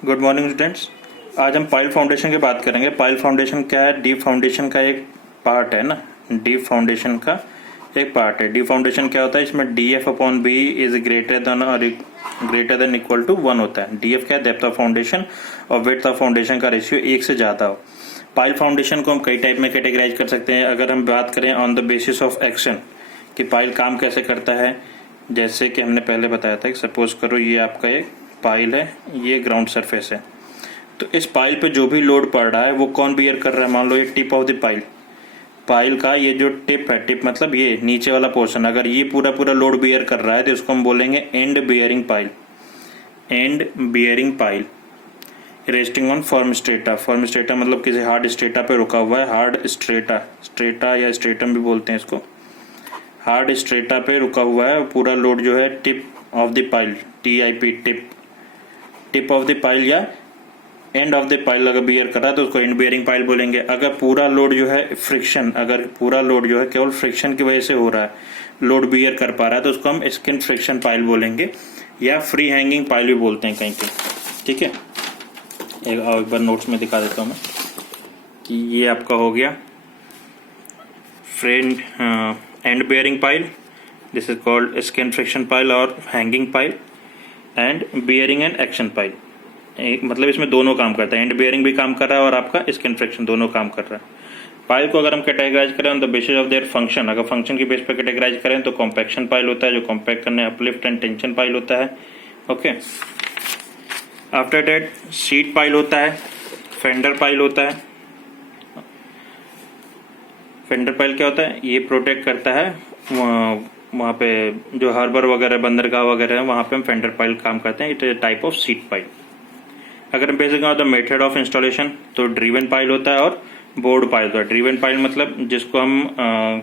Good morning students. आज हम pile foundation की बात करेंगे। पाइल फाउंडेशन क्या है? डीप फाउंडेशन का एक पार्ट है ना, डीप फाउंडेशन का एक पार्ट है। डीप फाउंडेशन क्या होता है? इसमें D F upon B is greater than equal to 1 होता है। डी एफ क्या है? डेप्थ ऑफ फाउंडेशन, और विड्थ ऑफ फाउंडेशन का रेशियो 1 से ज़्यादा हो। पाइल फाउंडेशन को हम कई टाइप में कैटेगराइज कर सकते हैं। अगर हम बात करें on the basis of action कि पाइल काम कैसे करता है, जैसे कि हमने पहले बताया था कि सपोज करो ये आपका एक पाइल है, ये ग्राउंड सरफेस है, तो इस पाइल पे जो भी लोड पड़ रहा है वो कौन बियर कर रहा है? मान लो ये टिप ऑफ द पाइल का ये जो टिप है, टिप मतलब ये नीचे वाला पोर्शन, अगर ये पूरा लोड बियर कर रहा है तो इसको हम बोलेंगे and bearing pile. End bearing pile resting on firm strata. Firm strata मतलब किसी हार्ड स्ट्रेटा पे रुका हुआ है। हार्ड स्ट्रेटा या स्ट्रेटम भी बोलते हैं इसको। हार्ड स्ट्रेटा पे रुका हुआ है, पूरा लोड जो है tip of the pile, TIP tip of the pile या एंड ऑफ द पाइल अगर बियर कर रहा है तो उसको एंड बियरिंग पाइल बोलेंगे। अगर पूरा लोड जो है फ्रिक्शन, अगर पूरा लोड जो है केवल फ्रिक्शन की वजह से हो रहा है, लोड बियर कर पा रहा है, तो उसको हम स्किन फ्रिक्शन पाइल बोलेंगे या फ्री हैंगिंग पाइल भी बोलते हैं कहीं कहीं। ठीक है, एक बार नोट्स में दिखा देता हूँ मैं कि ये आपका हो गया friend end bearing pile, this is called skin friction pile और hanging pile, end bearing end action pile. मतलब इसमें दोनों काम करता है, एंड बियरिंग भी काम कर रहा है और आपका स्किन फ्रिक्शन दोनों काम कर रहा है। पाइल को अगर हम कैटेगराइज करें on the basis of their function, अगर फंक्शन की बेस पर कैटेगराइज करें तो कॉम्पैक्शन पाइल होता है, जो कॉम्पैक्ट करने अपलिफ्ट एंड टेंशन पाइल होता है। Okay, after that sheet pile होता है, फेंडर पाइल होता है। फेंडर पाइल क्या होता है? ये प्रोटेक्ट करता है वहाँ पे जो हार्बर वगैरह, बंदरगाह वगैरह है, वहाँ पे हम फेंडर पाइल काम करते हैं। It is type of sheet pile. अगर हम basic the method of installation, तो ड्रिवन पाइल होता है और बोर्ड पाइल होता है। ड्रिवन पाइल मतलब जिसको हम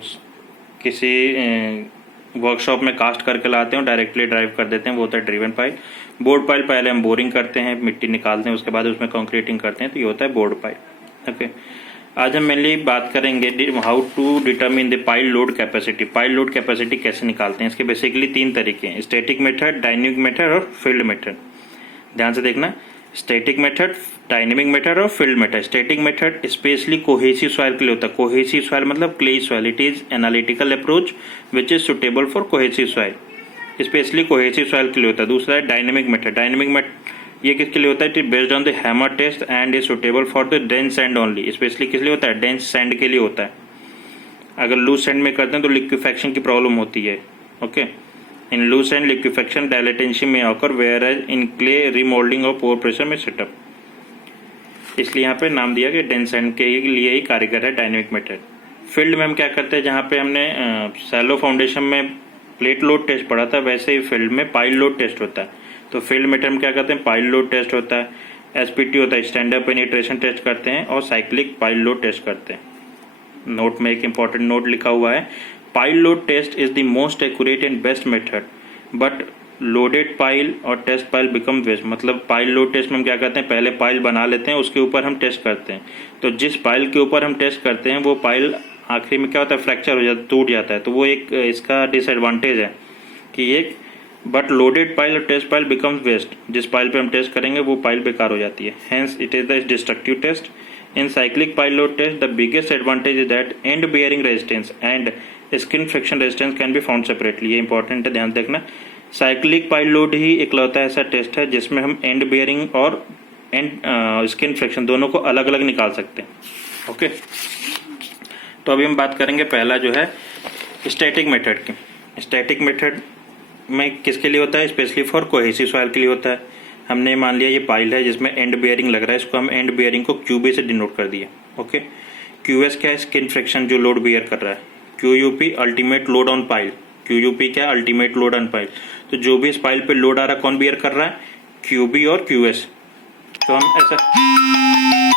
किसी वर्कशॉप में कास्ट करके लाते हैं और डायरेक्टली ड्राइव कर देते हैं, वो होता है ड्रिवन पाइल। बोर्ड पाइल पहले हम बोरिंग करते हैं, मिट्टी निकालते हैं, उसके बाद उसमें कंक्रीटिंग करते हैं, तो ये होता है बोर्ड पाइल। ओके, आज हम मेनली बात करेंगे how to determine the pile load capacity. Pile load capacity कैसे निकालते हैं? इसके बेसिकली 3 तरीके हैं, स्टैटिक मेथड, डायनेमिक मेथड और फील्ड मेथड। ध्यान से देखना, स्टैटिक मेथड, डायनेमिक मेथड और field method. Static method specially cohesive soil के लिए होता है। कोहेसिव सॉइल मतलब clay soil. It is analytical approach which is suitable for cohesive soil, specially cohesive soil के लिए होता है। दूसरा है डायनेमिक मेथड। डायनेमिक मेथड ये किसके लिए होता है? It is based on the hammer test and is suitable for the dense sand only. Specially किस लिए होता है? डेंस सैंड के लिए होता है। अगर लूज सैंड में करते हैं तो लिक्विफेक्शन की प्रॉब्लम होती है। Okay, in loose sand liquefaction dilatancy में occur, where as in clay remoulding और पोर प्रेशर में सेटअप। इसलिए यहाँ पे नाम दिया कि डेंस सैंड के लिए ही कारगर है डायनेमिक मेथड। फील्ड में हम क्या करते हैं? जहाँ पे हमने सैलो फाउंडेशन में प्लेट लोड टेस्ट पढ़ा था, वैसे ही फील्ड में पाइल लोड टेस्ट होता है। तो फील्ड मेथड में क्या करते हैं? पाइल लोड टेस्ट होता है, SPT होता है, स्टैंडर्ड पेनिट्रेशन टेस्ट करते हैं, और साइक्लिक पाइल लोड टेस्ट करते हैं। नोट में एक इंपॉर्टेंट नोट लिखा हुआ है, pile load test is the most accurate and best method, but loaded pile और टेस्ट पाइल बिकम वेस्ट। मतलब पाइल लोड टेस्ट में हम क्या करते हैं? पहले पाइल बना लेते हैं, उसके ऊपर हम टेस्ट करते हैं। तो जिस पाइल के ऊपर हम टेस्ट करते हैं वो पाइल आखिरी में क्या होता है? फ्रैक्चर हो जाता है, टूट जाता है। तो वो एक इसका डिसएडवांटेज है कि एक बट लोडेड पाइल और टेस्ट पाइल बिकम्स वेस्ट। जिस पाइल पे हम टेस्ट करेंगे वो पाइल बेकार हो जाती है, hence it is the destructive test. In cyclic pile load test the biggest advantage is that end bearing resistance and skin friction resistance can be found separately. ये इंपॉर्टेंट है, ध्यान देखना। साइक्लिक पाइल लोड ही इकलौता ऐसा test है जिसमें हम and bearing और एंड स्किन फ्रिक्शन दोनों को अलग अलग निकाल सकते हैं। ओके, तो अभी हम बात करेंगे पहला जो है स्टैटिक मेथड की। स्टैटिक मेथड में किसके लिए होता है? स्पेशली फॉर कोहेसिव सॉइल के लिए होता है। हमने मान लिया ये पाइल है जिसमें एंड बियरिंग लग रहा है, इसको हम एंड बियरिंग को QB से डिनोट कर दिया। ओके, QS क्या है? स्किन फ्रिक्शन जो लोड बियर कर रहा है। QUP ultimate load on pile. QUP क्या? Ultimate load on pile. तो जो भी इस पाइल पे लोड आ रहा है कौन बियर कर रहा है? QB और QS। तो हम ऐसा